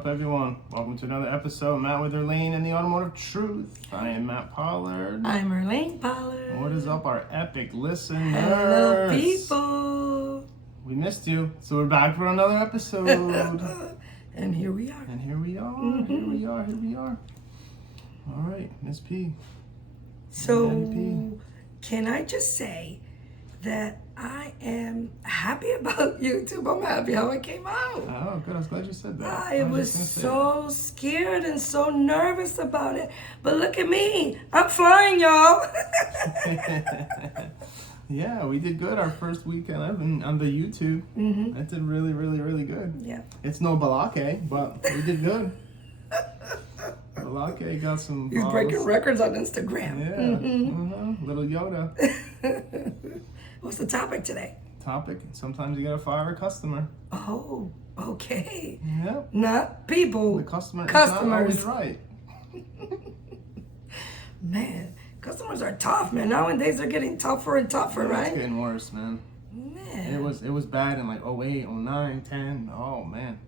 up, everyone? Welcome to another episode. Matt with Irlanne and the Automotive Truth. I am Matt Pollard. I'm Irlanne Pollard. What is up, our epic listeners? Hello, people. We missed you, so we're back for another episode. And here we are. And here we are. Here we are. All right, Miss P. So, can I just say that I am happy about YouTube. I'm happy how it came out. Oh, good. I was glad you said that. I was so scared and so nervous about it. But look at me. I'm flying, y'all. Yeah, we did good our first weekend on the YouTube. Mm-hmm. That did really, really, really good. Yeah. It's no balake, but we did good. Balake got some He's balls. breaking records on Instagram. Yeah. Mm-hmm. Little Yoda. What's the topic today? Topic. Sometimes you gotta fire a customer. Oh, okay. Yep. Not people. The customer Customers. is not always right. Man, customers are tough, man. Nowadays they're getting tougher and tougher, right? It's getting worse, man. Man. It was bad in like 08, 09, 10. Oh man.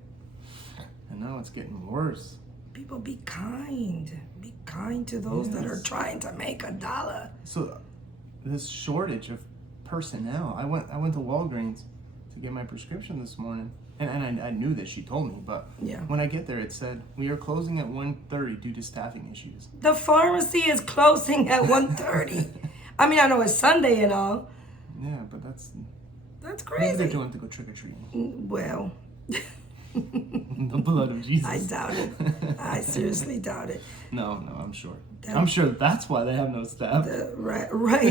And now it's getting worse. People, be kind. Be kind to those that are trying to make $1. So this shortage of personnel. I went to Walgreens to get my prescription this morning. And I knew this, she told me, but Yeah. when I get there it said we are closing at 1:30 due to staffing issues. The pharmacy is closing at 1:30. I mean, I know it's Sunday and all. Yeah, but that's That's maybe they're crazy. doing it to go trick or treating. Well, The blood of Jesus. I doubt it. I seriously doubt it. No, I'm sure. I'm sure that's why they have no staff. Right.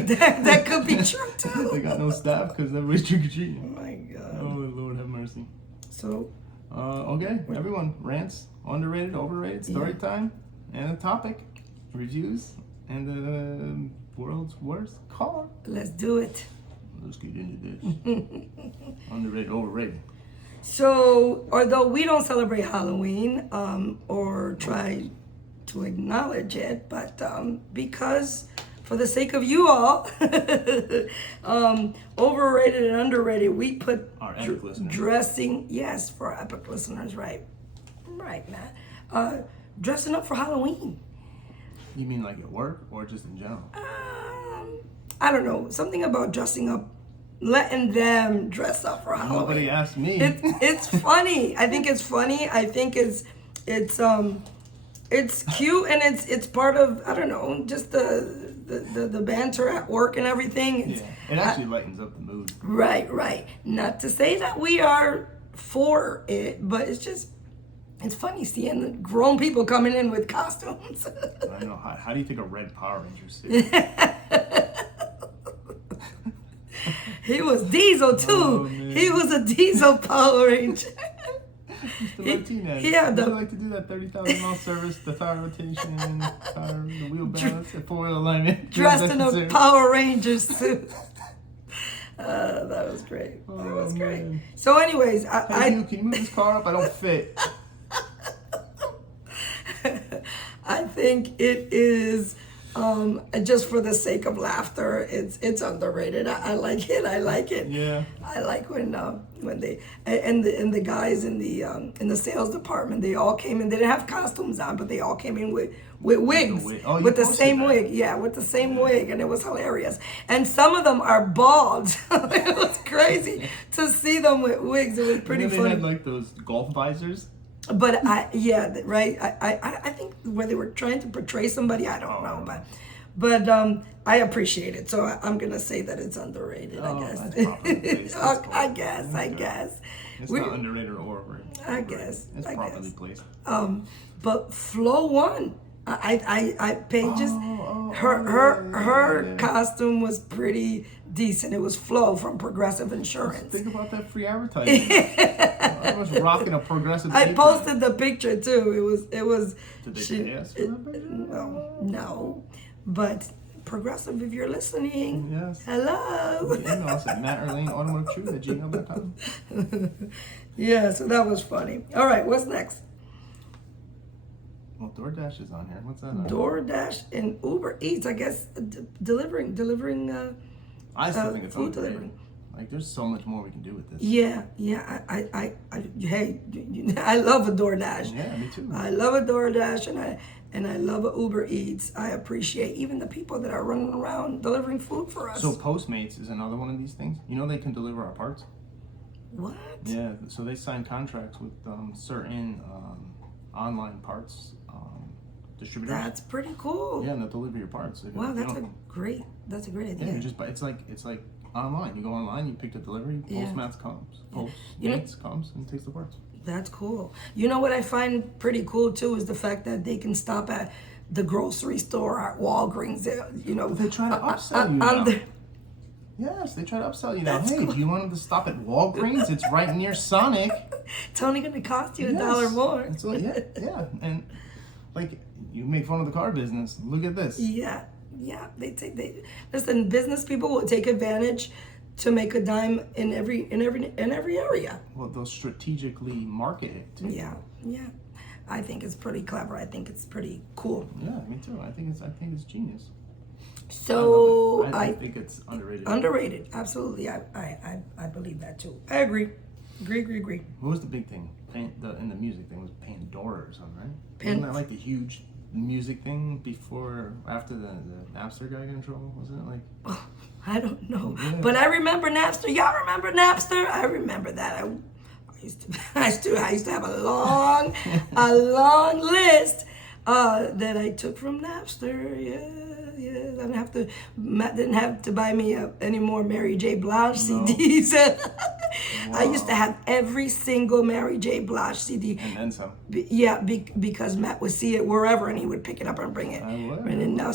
That could be true too. They got no staff because everybody's trick or treating. Oh my God. Oh Lord, have mercy. So, Okay, everyone. Rants, underrated, overrated, story time, and a topic, reviews, and the world's worst car. let's do it. Let's get into this. Underrated, overrated. So, although we don't celebrate Halloween or try to acknowledge it, but because for the sake of you all, overrated and underrated, we put Our epic listeners. dressing, yes, for our epic listeners, right, man, dressing up for Halloween. You mean like at work or just in general? I don't know, something about dressing up, letting them dress up for Halloween. Nobody asked me. It's funny. I think it's funny. I think it's cute, and it's part of, I don't know, just the banter at work and everything. Yeah, it actually lightens up the mood. Right. Not to say that we are for it, but it's funny seeing the grown people coming in with costumes. I know. How do you think a red Power Ranger suit? He was Diesel too. Oh, man. He was a Diesel Power Ranger. The Martinez. Yeah, Would you like to do that 30,000 mile service, the tire rotation, the wheel balance, the four-wheel alignment? Dressed in a Power Ranger suit. That was great. That was great. Man. So, anyways, Can you move this car up? I don't fit. I think it is just for the sake of laughter. It's underrated. I like it. Yeah. I like when they and the guys in the sales department, they all came in. They didn't have costumes on, but they all came in with wigs, Oh, you with the posted same that. wig. Yeah, with the same wig, and it was hilarious. And some of them are bald. It was crazy to see them with wigs. It was pretty And then funny. they had like those golf visors. But I think where they were trying to portray somebody, I don't know, but I appreciate it. So I'm gonna say that it's underrated. I guess. That's properly placed. That's cool. I guess. It's not underrated or overrated. I guess. It's I properly guess. placed. But Flo won. I Paige's her costume was pretty decent. It was Flo from Progressive Insurance. Think about that free advertising. I was rocking a Progressive. I apron. posted the picture too. It was. Did they pay us for that picture? No. But Progressive, if you're listening, Yes. hello. Email us at matterlaneautomotivetruth@gmail.com. Yeah, so that was funny. All right, what's next? Well, DoorDash is on here. What's that? On? DoorDash and Uber Eats, I guess, delivering. I still think it's food underrated. delivering. Like, there's so much more we can do with this. Yeah. Hey, I love a DoorDash. Yeah, me too. I love a DoorDash, and I love a Uber Eats. I appreciate even the people that are running around delivering food for us. So Postmates is another one of these things. You know, they can deliver our parts. What? Yeah, so they sign contracts with certain online parts distributors. That's pretty cool. Yeah, and they'll deliver your parts. Wow, that's a great idea. Yeah, you just buy. It's like online. You go online, you pick the delivery. Postmates comes and takes the parts. That's cool. You know what I find pretty cool too is the fact that they can stop at the grocery store at Walgreens. You know, They try to upsell you now. Yes, they try to upsell you now. That's Hey, cool. do you want them to stop at Walgreens? It's right near Sonic. It's only going to cost you $1 more. It's like, yeah, and like you make fun of the car business. Look at this. Yeah. Listen. Business people will take advantage to make a dime in every area. Well, they'll strategically market it too. Yeah. I think it's pretty clever. I think it's pretty cool. Yeah, me too. I think it's genius. So I think it's underrated. Underrated, absolutely. I believe that too. I agree. What was the big thing? In the music thing was Pandora or something, right? Wasn't that like the huge music thing after the Napster guy got in trouble? Wasn't it like? I don't know, Yeah. but I remember Napster. Y'all remember Napster? I remember that. I used to have a long list that I took from Napster. Yeah. Matt didn't have to buy me any more Mary J. Blige CDs. I used to have every single Mary J. Blige CD. And then some. Because Matt would see it wherever and he would pick it up and bring it.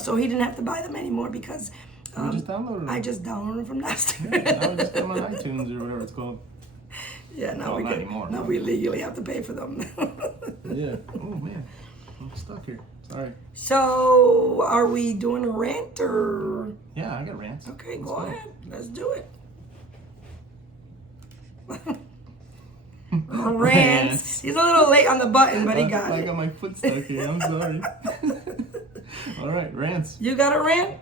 So he didn't have to buy them anymore because you just downloaded them. I just downloaded them from Napster. Now we just get them on iTunes or whatever it's called. Yeah, now not anymore. Now we legally have to pay for them. Yeah. Oh man, I'm stuck here. Sorry. So, are we doing a rant or? Yeah, I got rants. Okay, go ahead. Let's do it. Rants. He's a little late on the button, but he got I it. got my foot stuck here. I'm sorry. All right, rants. You got a rant?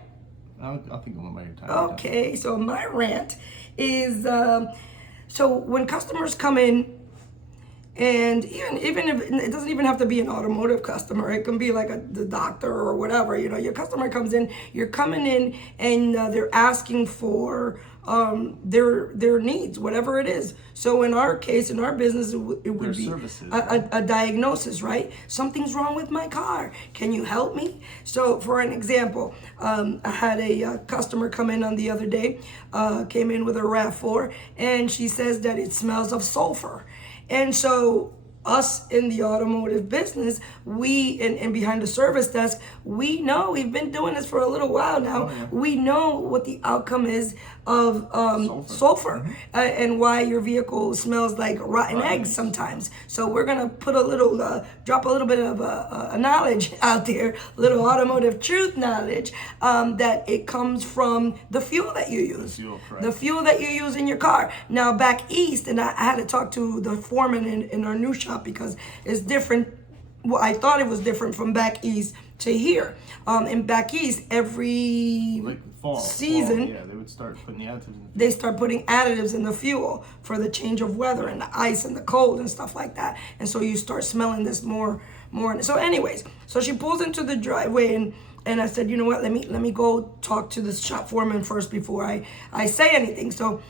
I'll think of one by your time. Okay, so my rant is so when customers come in, and even if it doesn't even have to be an automotive customer, it can be like the doctor or whatever. You know, your customer comes in, you're coming in, and they're asking for their needs, whatever it is. So in our case, in our business, it would be a diagnosis, right? Something's wrong with my car. Can you help me? So for an example, I had a customer come in on the other day, came in with a RAV4, and she says that it smells of sulfur. And so us in the automotive business, we, and behind the service desk, we know, we've been doing this for a little while now, we know what the outcome is of sulfur and why your vehicle smells like rotten eggs sometimes. So we're going to put a little, drop a little bit of knowledge out there, a little automotive truth knowledge, that it comes from the fuel that you use. The fuel that you use in your car. Now back east, and I had to talk to the foreman in our new shop because it's different. Well, I thought it was different from back east to here. In back east, every season, they would start putting the additives in. They start putting additives in the fuel for the change of weather and the ice and the cold and stuff like that. And so you start smelling this more. So anyways, so she pulls into the driveway and I said, you know what? Let me go talk to the shop foreman first before I say anything. So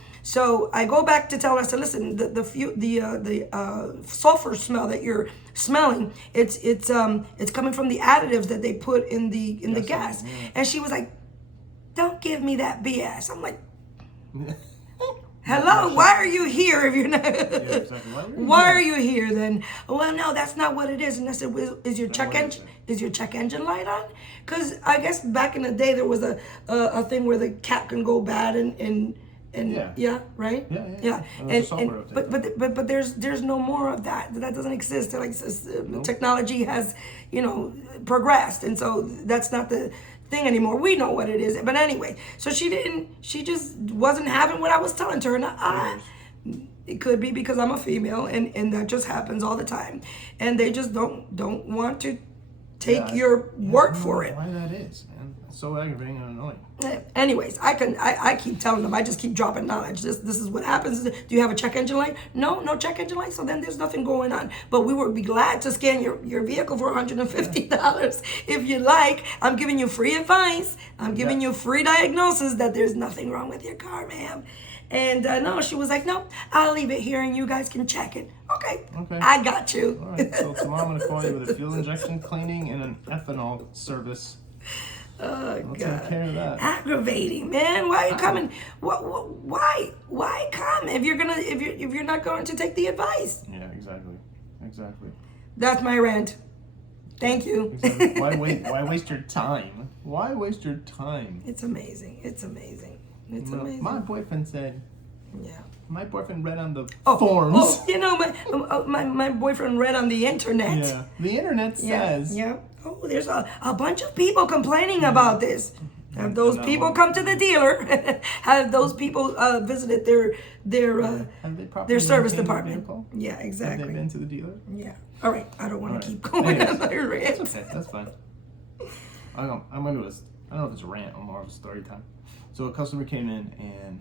I go back to tell her. I said, listen, the sulfur smell that you're smelling, it's coming from the additives that they put in the gas. Yeah. And she was like, don't give me that BS. I'm like, hello, why are you here if you're not? Exactly. Why are you here then? Well, no, that's not what it is. And I said, well, is your check engine light on? Because I guess back in the day there was a thing where the cap can go bad and right? Yeah. But there's no more of that. That doesn't exist. Like technology has, progressed, and so that's not the thing anymore. We know what it is. But anyway, so she just wasn't having what I was telling to her. And it could be because I'm a female and that just happens all the time. And they just don't want to take your word for it. Why that is, man? It's so aggravating and annoying. Anyways, I keep telling them. I just keep dropping knowledge. This is what happens. Do you have a check engine light? No check engine light. So then there's nothing going on. But we would be glad to scan your vehicle for $150 if you like. I'm giving you free advice. I'm giving you free diagnosis that there's nothing wrong with your car, ma'am. And no, she was like, no, I'll leave it here and you guys can check it. Okay. I got you. All right. So tomorrow I'm gonna call you with a fuel injection cleaning and an ethanol service. Oh, I'll God. take care of that. Aggravating, man. Why are you coming? Why come if you're not going to take the advice? Yeah, exactly. That's my rant. Thank you. Exactly. Why waste your time? Why waste your time? It's amazing. It's amazing. My boyfriend said. Yeah. My boyfriend read on the forums. Oh, you know, my boyfriend read on the internet. Yeah. The internet says. Yeah. Oh, there's a bunch of people complaining about this. Have those people come to the dealer? Have those people visited their service department? Yeah, exactly. Have they been to the dealer? Yeah. All right. I don't want to keep going on my rant. That's okay. That's fine. I'm going to do this. I don't know if it's a rant or more of a story time. So a customer came in and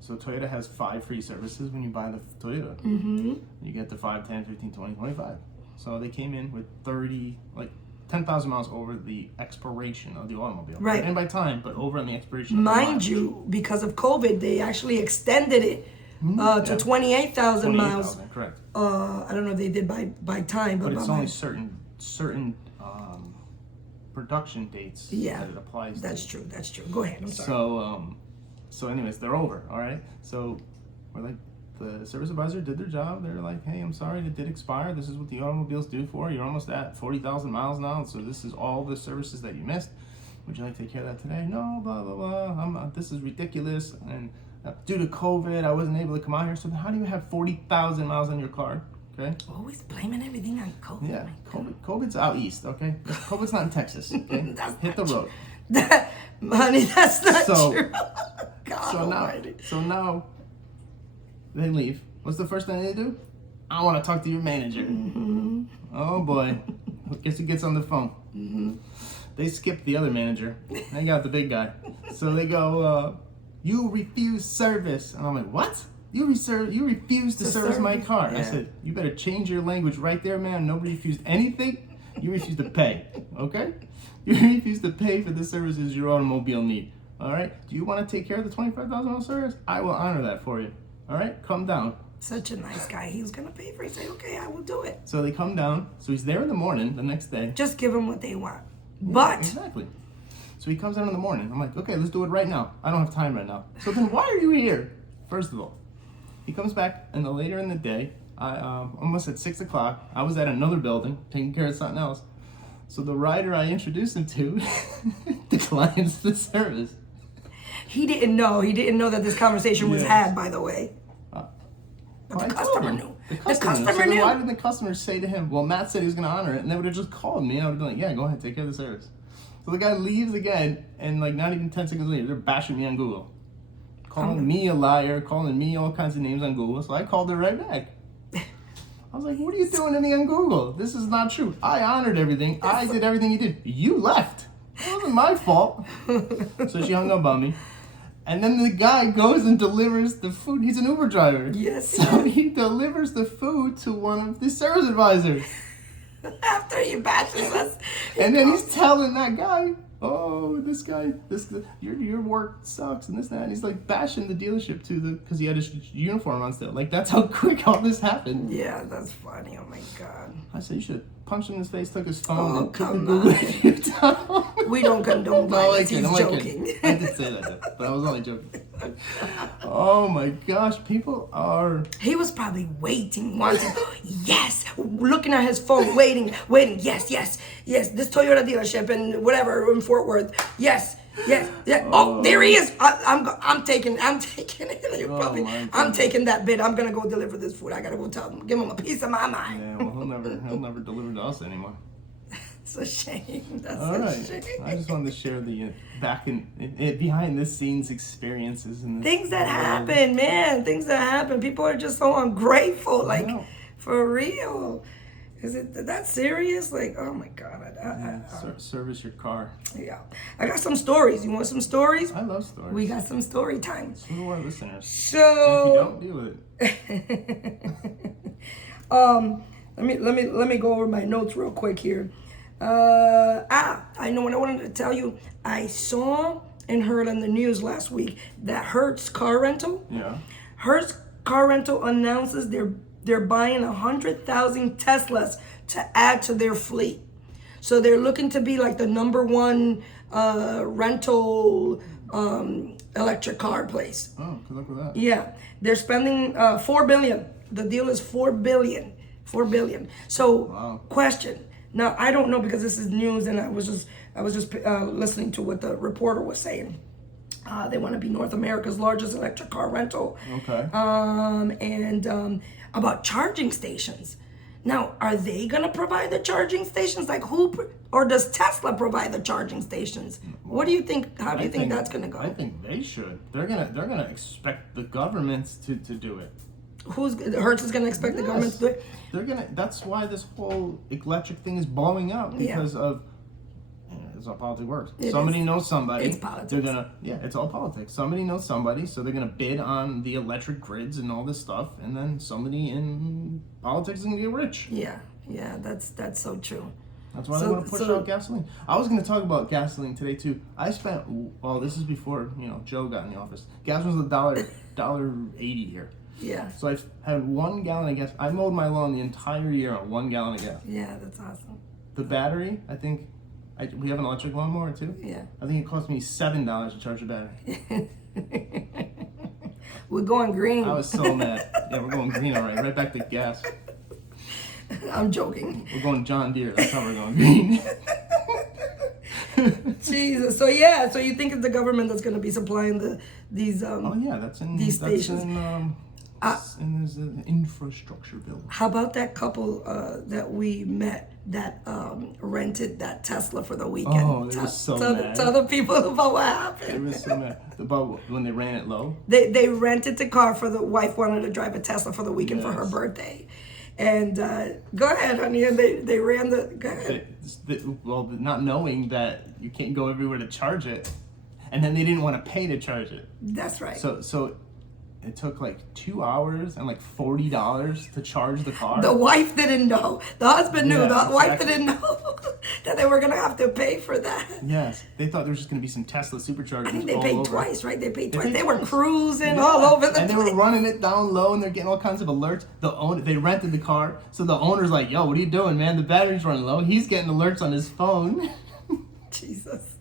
so Toyota has 5 free services when you buy the Toyota. Mm-hmm. You get the 5, 10, 15, 20, 25. So they came in with 10,000 miles over the expiration of the automobile. Right. And by time, but over on the expiration. Mind you, because of COVID, they actually extended it to 28,000 miles. Correct. I don't know if they did by time, but it's only certain production dates that it applies to. That's true. Go ahead. I'm sorry. So anyways, they're over. All right. So we're like, the service advisor did their job. They're like, hey, I'm sorry, it did expire. This is what the automobile's due for. You're almost at 40,000 miles now. So this is all the services that you missed. Would you like to take care of that today? No, blah, blah, blah. This is ridiculous. And due to COVID, I wasn't able to come out here. So then how do you have 40,000 miles on your car? Okay. Always blaming everything on COVID. Yeah. COVID's out east. Okay. COVID's not in Texas. Okay. Hit the road. Honey, that's not true. So now they leave. What's the first thing they do? I want to talk to your manager. Mm-hmm. Oh boy. Guess who gets on the phone? Mm-hmm. They skip the other manager. They got the big guy. So they go, you refuse service. And I'm like, what? You refuse to service my car. Yeah. I said, you better change your language right there, man. Nobody refused anything. You refuse to pay. Okay? You refuse to pay for the services your automobile need. All right? Do you want to take care of the 25,000 mile service? I will honor that for you. All right? Come down. Such a nice guy. He was going to pay for it. He said, okay, I will do it. So they come down. So he's there in the morning the next day. Just give them what they want. Yeah, but. Exactly. So he comes down in the morning. I'm like, okay, let's do it right now. I don't have time right now. So then why are you here? First of all, he comes back and later in the day, almost at 6 o'clock, I was at another building taking care of something else. So the rider I introduced him to declines the service. He didn't know that this conversation was had, by the way. But the customer knew. The customer knew. Why didn't the customer say to him, well, Matt said he was going to honor it, and they would have just called me, and I would have been like, yeah, go ahead, take care of the service. So the guy leaves again, and like not even 10 seconds later, they're bashing me on Google. Calling me a liar, calling me all kinds of names on Google. So I called her right back. I was like, what are you doing to me on Google? This is not true. I honored everything. I did everything you did. You left. It wasn't my fault. So she hung up on me. And then the guy goes and delivers the food. He's an Uber driver. Yes. So he delivers the food to one of the service advisors. After he bashes us. And then he's telling that guy, oh, your work sucks and this and that. And he's like bashing the dealership because he had his uniform on still. Like, that's how quick all this happened. Yeah, that's funny. Oh my God. I said, you should have punched him in his face, took his phone, and took the Google down. We don't condone violence. He's joking. I did say that, but I was only joking. Oh my gosh, people are... He was probably waiting, wanting, yes, looking at his phone, waiting, yes, this Toyota dealership and whatever in Fort Worth, yes. Oh, there he is. I'm taking it. I'm taking that bit. I'm gonna go deliver this food. I gotta go tell him, give him a piece of my mind. Yeah, well, he'll never deliver to us anymore. It's a shame. That's a shame. I just wanted to share the behind the scenes experiences and things that happen, man. Things that happen. People are just so ungrateful, like for real. Is it that serious? Like, oh my God. Service your car. Yeah. I got some stories. You want some stories? I love stories. We got some story time. So do our listeners. So And if you don't, deal with it. let me go over my notes real quick here. I know what I wanted to tell you. I saw and heard on the news last week that Hertz car rental. Yeah. Hertz car rental announces they're buying 100,000 Teslas to add to their fleet. So they're looking to be like the number one rental electric car place. Oh, good luck with that. Yeah, they're spending $4 billion. The deal is $4 billion. $4 billion. So, wow. Question. Now I don't know because this is news, and I was just listening to what the reporter was saying. They want to be North America's largest electric car rental. Okay. And about charging stations. Now, are they gonna provide the charging stations? Like or does Tesla provide the charging stations? What do you think? How do you think that's gonna go? I think they should. They're gonna expect the governments to do it. Hertz is gonna expect the government to do it? That's why this whole electric thing is blowing up because of. That's how politics works. Somebody knows somebody. It's politics. It's all politics. Somebody knows somebody, so they're gonna bid on the electric grids and all this stuff, and then somebody in politics is gonna get rich. Yeah, that's so true. That's why they want to push out gasoline. I was gonna talk about gasoline today too. I spent this is before Joe got in the office. Gas was $1.80 here. Yeah. So I've had 1 gallon of gas. I mowed my lawn the entire year on 1 gallon of gas. Yeah, that's awesome. The battery, I think. We have an electric lawnmower too. Yeah. I think it cost me $7 to charge the battery. We're going green. I was so mad. Yeah, we're going green, all right. Right back to gas. I'm joking. We're going John Deere. That's how we're going green. Jesus. So you think it's the government that's going to be supplying these that's in these stations? And there's an infrastructure bill. How about that couple that we met that rented that Tesla for the weekend? Oh, they were so mad. Tell the people about what happened. They were so mad about when they ran it low. They rented the car for the wife wanted to drive a Tesla for the weekend for her birthday. And go ahead, honey. And they ran the. Go ahead. Not knowing that you can't go everywhere to charge it, and then they didn't want to pay to charge it. That's right. So it took like 2 hours and like $40 to charge the car. The wife didn't know. The husband knew. Yeah, the wife didn't know that they were gonna have to pay for that. Yes, they thought there was just gonna be some Tesla superchargers. I think they paid twice, right? They paid twice. They were twice. cruising all over the place. And they were running it down low, and they're getting all kinds of alerts. They rented the car, so the owner's like, "Yo, what are you doing, man? The battery's running low." He's getting alerts on his phone. Jesus.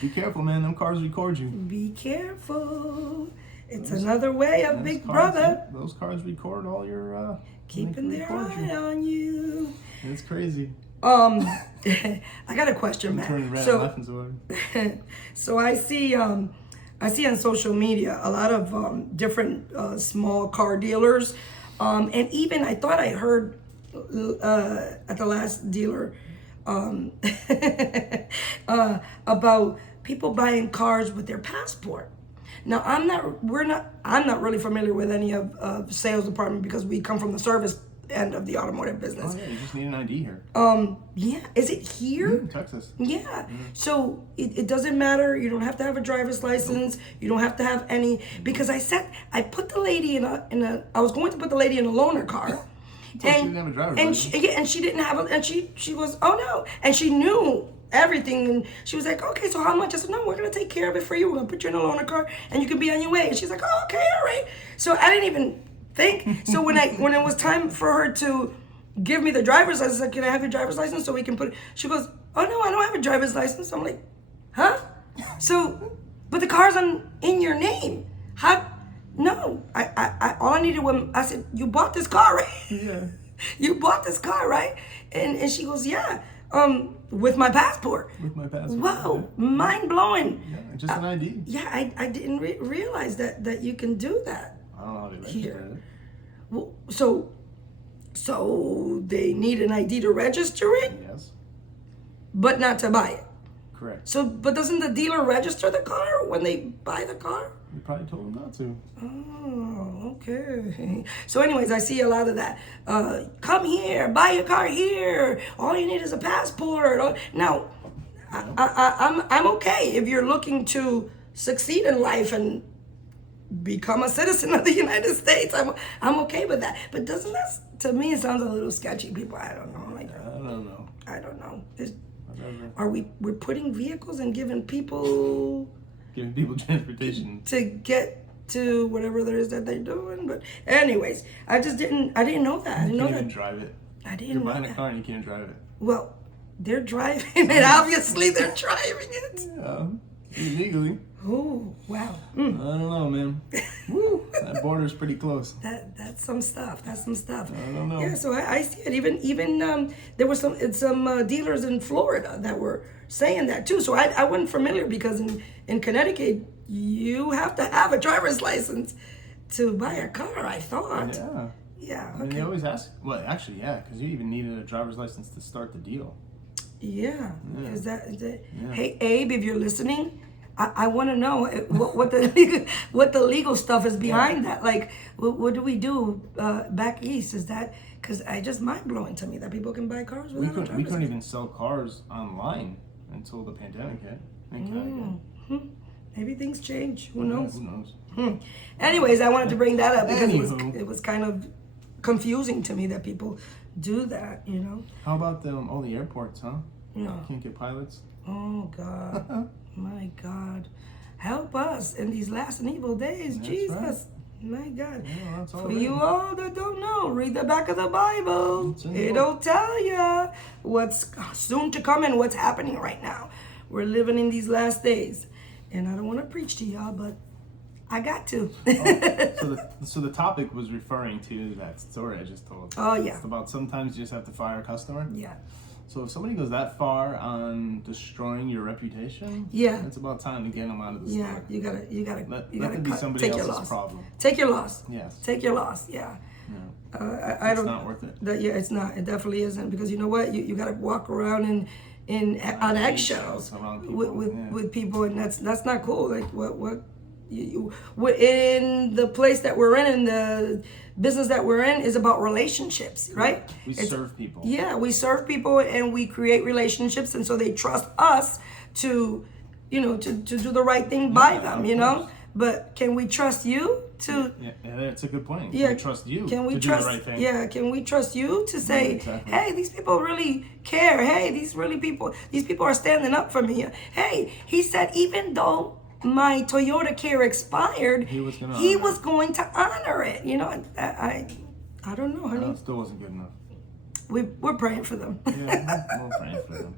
Be careful, man. Them cars record you. Be careful. It's another way of Big Brother. Those cars record all your. Keeping their eye on you. It's crazy. I got a question, Matt. Turning red and so I see on social media a lot of different small car dealers, and even I thought I heard at the last dealer about people buying cars with their passport. Now I'm not really familiar with any of sales department because we come from the service end of the automotive business. Oh yeah, you just need an ID here. Yeah, is it here? Texas. Yeah. So it doesn't matter. You don't have to have a driver's license. You don't have to have any, because I put the lady I was going to put the lady in a loaner car. She didn't have a driver's license. And she didn't have and she was, oh no, and she knew everything, and she was like, okay, so how much? I said, no, we're gonna take care of it for you. We're gonna put you in a loaner car and you can be on your way. And she's like, oh, okay, all right. So I didn't even think. So when it was time for her to give me the driver's license, I said, can I have your driver's license so we can put, she goes, oh no, I don't have a driver's license. I'm like, huh? So, but the car's in your name. How? No, I all I needed was, I said, you bought this car, right? Yeah. You bought this car, right? And she goes, yeah, with my passport. With my passport. Wow, mind blowing. Yeah, just an ID. Yeah, I didn't realize that you can do that. I don't know how they Here. register it. Well, so they need an ID to register it, Yes. but not to buy it. Correct. So, but doesn't the dealer register the car when they buy the car? We probably told him not to. Oh, okay. So anyways, I see a lot of that. Come here, buy your car here. All you need is a passport. Now, I'm okay if you're looking to succeed in life and become a citizen of the United States. I'm okay with that. But doesn't that, to me, it sounds a little sketchy. People, I don't know. Like, I don't know. I don't know. Whatever. We're putting vehicles and giving people transportation to get to whatever there is that they're doing? But anyways, I didn't know that. I didn't know You can't that. even drive it. I didn't You're know buying a that. car and you can't drive it. Well, they're driving it. Obviously, they're driving it. Yeah, illegally. Oh, wow. I don't know, man. Woo, that border's pretty close. That's some stuff. That's some stuff. I don't know. Yeah, so I see it. Even there were some dealers in Florida that were saying that too. So I wasn't familiar because in Connecticut you have to have a driver's license to buy a car. I thought. Yeah. Yeah. I mean, Okay. they always ask. Well, actually, yeah, because you even needed a driver's license to start the deal. Yeah. Yeah. Is that? Yeah. Hey, Abe, if you're listening, I want to know what the legal stuff is behind that. Like, what do we do back east? Is that because I just mind blowing to me that people can buy cars without a driver's We couldn't even sell cars online until the pandemic hit. Maybe things change. Who Yeah, knows? who knows? Anyways, I wanted to bring that up because Anywho. it was kind of confusing to me that people do that. You know? How about all the airports, huh? Yeah. Can't get pilots. Oh God, my God, help us in these last and evil days, That's Jesus. right. My God. Yeah, that's all For right. you all that don't know, read the back of the Bible. It's in the It'll tell you what's soon to come and what's happening right now. We're living in these last days. And I don't want to preach to y'all, but I got to. So the topic was referring to that story I just told. Oh, yeah. It's about sometimes you just have to fire a customer. Yeah. So if somebody goes that far on destroying your reputation, Yeah. it's about time to get them out of the Yeah, store. you gotta Let you them gotta be cut, somebody take your else's loss. problem. Take your loss. Yes. Take your loss. Yeah. Yeah. I It's don't. not worth it. Yeah, it's not. It definitely isn't because you know what? You got to walk around on eggshells around people, with people, and that's not cool. Like what you in the place that we're in the business that we're in is about relationships, right? We serve people. Yeah, we serve people and we create relationships, and so they trust us to do the right thing by them, you know. course. But can we trust you to? Yeah, that's a good point. Yeah, Can we trust you Can we to trust? do the right thing? Yeah, can we trust you to say, exactly. hey, these people really care. Hey, these people are standing up for me. Hey, he said even though my Toyota Care expired, He was going to honor it. You know, I don't know, honey. No, it still wasn't good enough. We're praying for them. Yeah, I'm praying for them.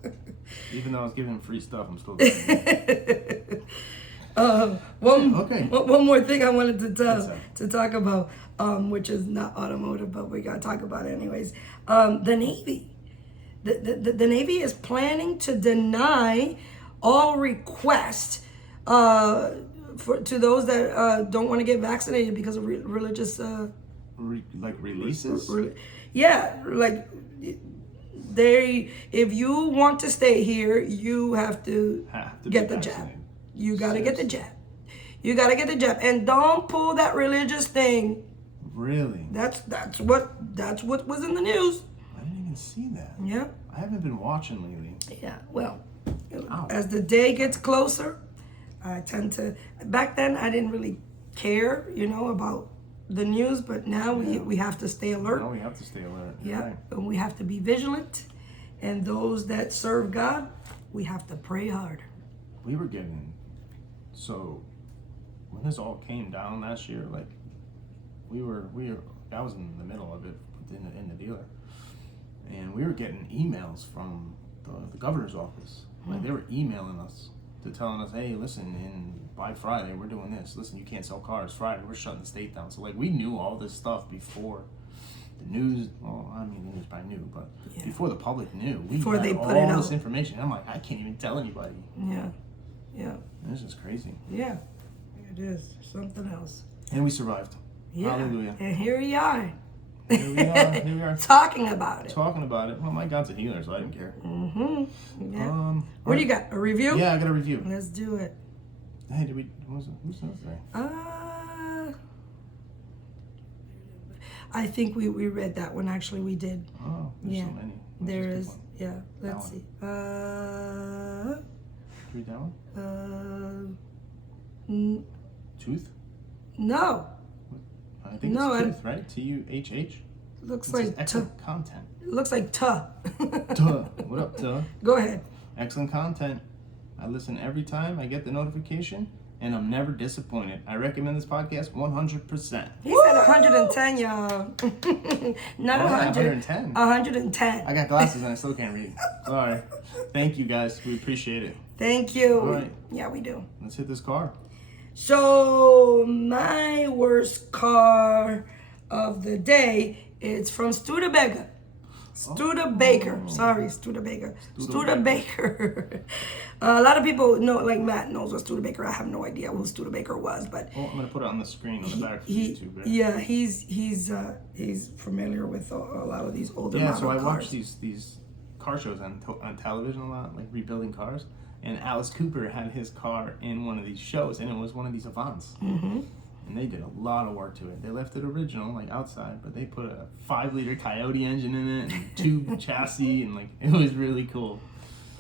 Even though I was giving them free stuff, I'm still praying. One more thing I wanted What's that? to talk about, which is not automotive, but we gotta talk about it anyways. The Navy, the Navy is planning to deny all requests to those that don't want to get vaccinated because of religious. Like releases? Yeah, like if you want to stay here, you have to get the jab. vaccinated. You gotta get the jab. You gotta get the jab, and don't pull that religious thing. Really? That's what was in the news. I didn't even see that. Yeah, I haven't been watching lately. yeah. Well, Ow. as the day gets closer, I tend to. Back then, I didn't really care, about the news, but now we have to stay alert. No, we have to stay alert. Yeah, Right. and we have to be vigilant, and those that serve God, we have to pray hard. We were getting so when this all came down last year, like we were I was in the middle of it in the dealer, and we were getting emails from the governor's office. Like they were emailing us to telling us, hey, listen, by Friday we're doing this. Listen, you can't sell cars Friday. We're shutting the state down. So like we knew all this stuff before the news. Well, I mean the news probably knew, but before the public knew, Before they had put it all this out. information. I'm like, I can't even tell anybody. Yeah, yeah, This is crazy. yeah. It is something else. And we survived. Yeah, Hallelujah. and here we are. Here we are. Here we are. Talking about it. Talking about it. Well, my God's a healer, so I didn't care. Yeah. What do you got? A review? Yeah, I got a review. Let's do it. Hey, did we? Who's that? I think we read that one. Actually, we did. Oh, there's so many. There is. Yeah. Let's see. Did you read that one? Tooth? No. I think No, it's tooth, right? T-U-H-H? Looks It like says excellent content. It looks like tuh. Duh. What up, duh? Go ahead. Excellent content. I listen every time I get the notification, and I'm never disappointed. I recommend this podcast 100%. He said 110, y'all. Not 100. 110. 110. I got glasses and I still can't read. Sorry. Thank you, guys. We appreciate it. Thank you. All right. Yeah, we do. Let's hit this car. So my worst car of the day is from Studebaker. Studebaker. Sorry, Studebaker. Studebaker. A lot of people know, like Matt knows what Studebaker. I have no idea who Studebaker was, but Oh, I'm gonna put it on the screen on the back for he, YouTube. Right? yeah, he's familiar with a lot of these older Yeah, model so I cars. watch these car shows on television a lot, like rebuilding cars. And Alice Cooper had his car in one of these shows, and it was one of these Avants. Mm-hmm. And they did a lot of work to it. They left it original, like outside, but they put a 5-liter Coyote engine in it and tube chassis, and like it was really cool.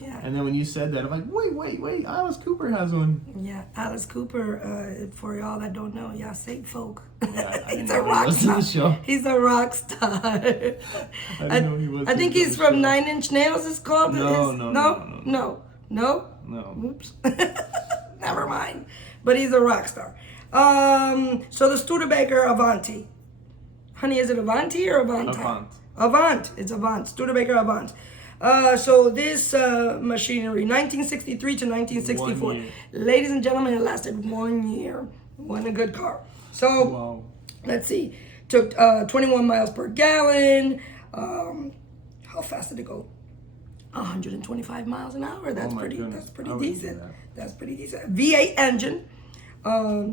Yeah. And then when you said that, I'm like, wait, Alice Cooper has one. Yeah, Alice Cooper, for y'all that don't know, y'all say folk. Yeah, I didn't He's know a he rock was in the star. show. He's a rock star. I didn't know he was. I think in he's the from show. 9 Inch Nails, it's called? No. No? No. Oops. Never mind. But he's a rock star. So the Studebaker Avanti. Honey, is it Avanti or Avanti? Avant. Avant. It's Avant. Studebaker Avant. So this machinery, 1963 to 1964. 1 year. Ladies and gentlemen, it lasted 1 year. Wasn't a good car. So Wow. let's see. Took 21 miles per gallon. How fast did it go? 125 miles an hour. That's Oh my pretty. goodness. That's pretty I wouldn't do decent. that. That's pretty decent. V8 engine.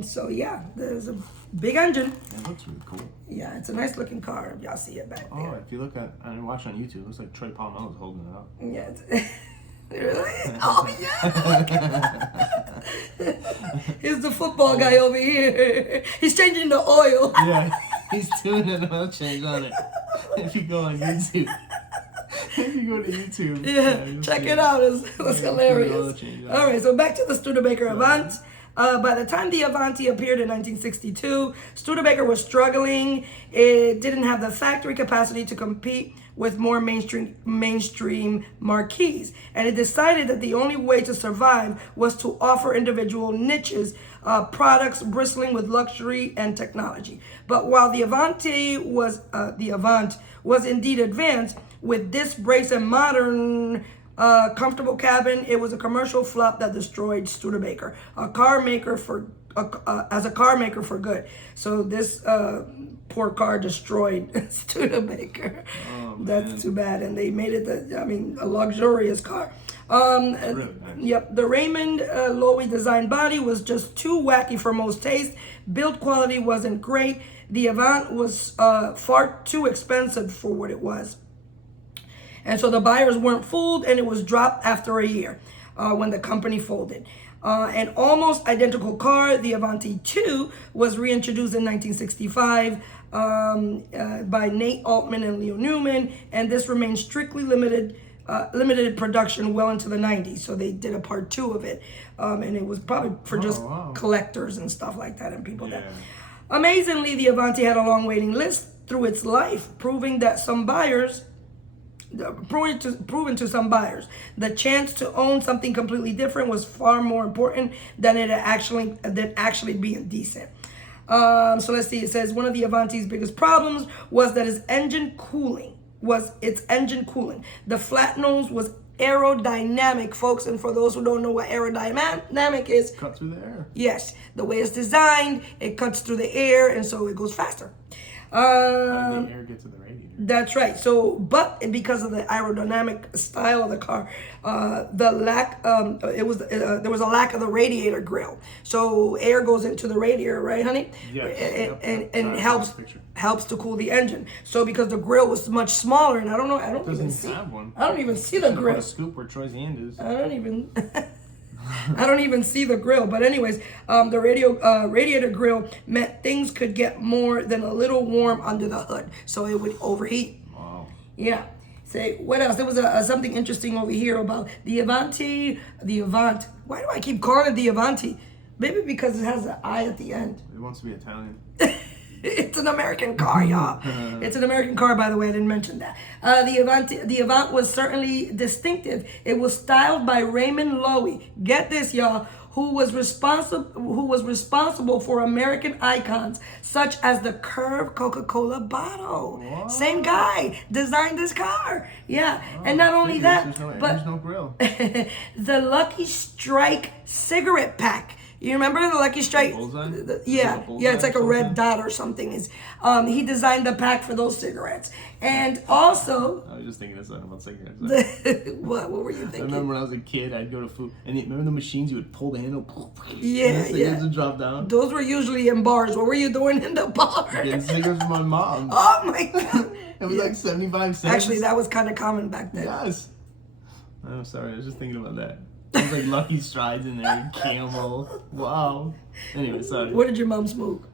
So yeah, there's a big engine. It looks really cool. Yeah, it's a nice looking car. If y'all see it back Oh, there. if you look at and watch on YouTube, it looks like Troy Polamalu's holding it up. Yeah. Really? Oh yeah. Here's the football guy over here. He's changing the oil. Yeah, he's doing an oil change on it. If you go on YouTube. If you go to YouTube. Yeah, check it out. It's hilarious. All right, so back to the Studebaker Avant. By the time the Avanti appeared in 1962, Studebaker was struggling. It didn't have the factory capacity to compete with more mainstream marquees, and it decided that the only way to survive was to offer individual niches, products bristling with luxury and technology. But while the Avant was indeed advanced with disc brakes and modern comfortable cabin, it was a commercial flop that destroyed Studebaker, as a car maker for good. So this poor car destroyed Studebaker. Oh, That's too bad. And they made it a luxurious car. Really nice. Yep, the Raymond Loewy design body was just too wacky for most taste. Build quality wasn't great. The Avant was far too expensive for what it was. And so the buyers weren't fooled, and it was dropped after a year when the company folded. An almost identical car, the Avanti 2, was reintroduced in 1965 by Nate Altman and Leo Newman, and this remained strictly limited production well into the 90s. So they did a part 2 of it, and it was probably for just collectors and stuff like that and people that. Amazingly, the Avanti had a long waiting list through its life, proving to some buyers the chance to own something completely different was far more important than actually being decent. So let's see. It says one of the Avanti's biggest problems was that its engine cooling. The flat nose was aerodynamic, folks, and for those who don't know what aerodynamic is, Cut through the air. yes, the way it's designed, it cuts through the air, and so it goes faster. How did the air get to the radiator? That's right. So, but because of the aerodynamic style of the car, there was a lack of the radiator grill. So air goes into the radiator, right, honey? Yes. And helps to cool the engine. So because the grill was much smaller, and I don't even see the Put grill. a scoop where Troy's hand is. I don't even. I don't even see the grill. But anyways, the radiator grill meant things could get more than a little warm under the hood, so it would overheat. Wow. Yeah. Say what else? There was something interesting over here about the Avant. Why do I keep calling it the Avanti? Maybe because it has an I at the end. It wants to be Italian. It's an American car, y'all. It's an American car, by the way. I didn't mention that. The Avant was certainly distinctive. It was styled by Raymond Loewy. Get this, y'all. Who was responsible for American icons such as the curved Coca-Cola bottle. What? Same guy designed this car. Yeah, and not only that, there's no grill. the Lucky Strike cigarette pack. You remember the Lucky Strike? Bullseye? Yeah, Bullseye yeah, it's like a or red something? dot or something. He designed the pack for those cigarettes. And also, I was just thinking of something about cigarettes. what were you I thinking? remember when I was a kid, I'd go to food, and remember the machines you would pull the handle, Yeah, and the cigarettes yeah. would drop down. Those were usually in bars. What were you doing in the bar? Getting cigarettes from my mom. Oh my God. It was like 75 cents. Actually, that was kind of common back then. Yes. I'm sorry, I was just thinking about that. It was like Lucky Strides in there, Camel. Wow. Anyway, sorry. What did your mom smoke?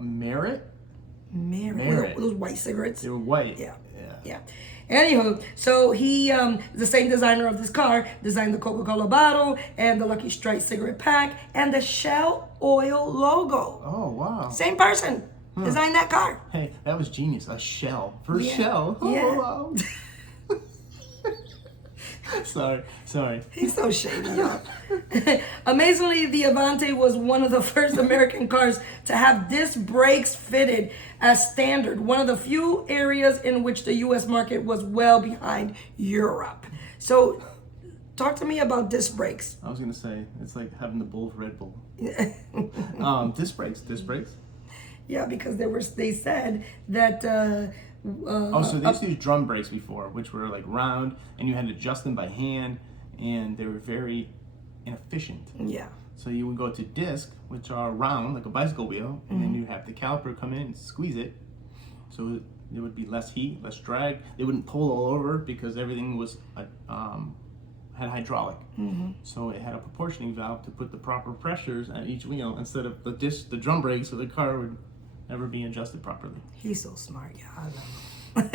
Merit? Merit. Those white cigarettes? They were white. Yeah. Yeah. Anywho, so he, the same designer of this car, designed the Coca-Cola bottle and the Lucky Strike cigarette pack and the Shell Oil logo. Oh, wow. Same person designed that car. Hey, that was genius. A shell. For Yeah. Shell. Oh, Yeah. wow. Sorry. He's so shady, y'all. Amazingly, the Avante was one of the first American cars to have disc brakes fitted as standard, one of the few areas in which the U.S. market was well behind Europe. So, talk to me about disc brakes. I was going to say, it's like having the bull of Red Bull. Disc brakes. Yeah, because they said that... So they used to use drum brakes before, which were like round, and you had to adjust them by hand, and they were very inefficient. Yeah. So you would go to disc, which are round, like a bicycle wheel, and then you have the caliper come in and squeeze it. So there would be less heat, less drag. They wouldn't pull all over because everything was had hydraulic. So it had a proportioning valve to put the proper pressures at each wheel instead of the drum brakes, so the car would never be adjusted properly. He's so smart, yeah. I know.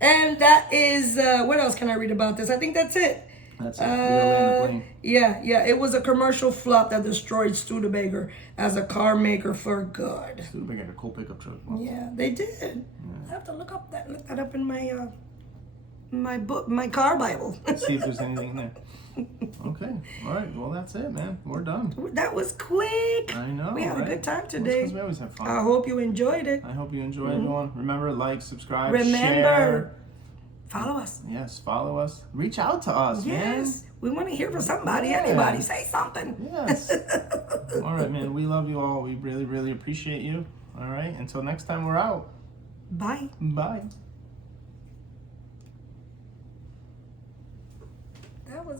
And that is, what else can I read about this? I think that's it. That's it. We gotta land the plane. Yeah. It was a commercial flop that destroyed Studebaker as a car maker for good. Studebaker had a cool pickup truck. Well, Yeah, they did. I have to look that up in my my book, my car Bible. see if there's anything there. Okay. All right. Well, that's it, man. We're done. That was quick. I know. We had a right? good time Well, it's today. 'cause we always have fun. I hope you enjoyed it. I hope you enjoy, everyone. Remember, like, subscribe, Remember, share. follow us. Yes, follow us. Reach out to us, Yes, we want to hear from somebody, Yeah. anybody. Say something. man. Yes. All right, man. We love you all. We really, really appreciate you. All right. Until next time, we're out. Bye. Bye. That was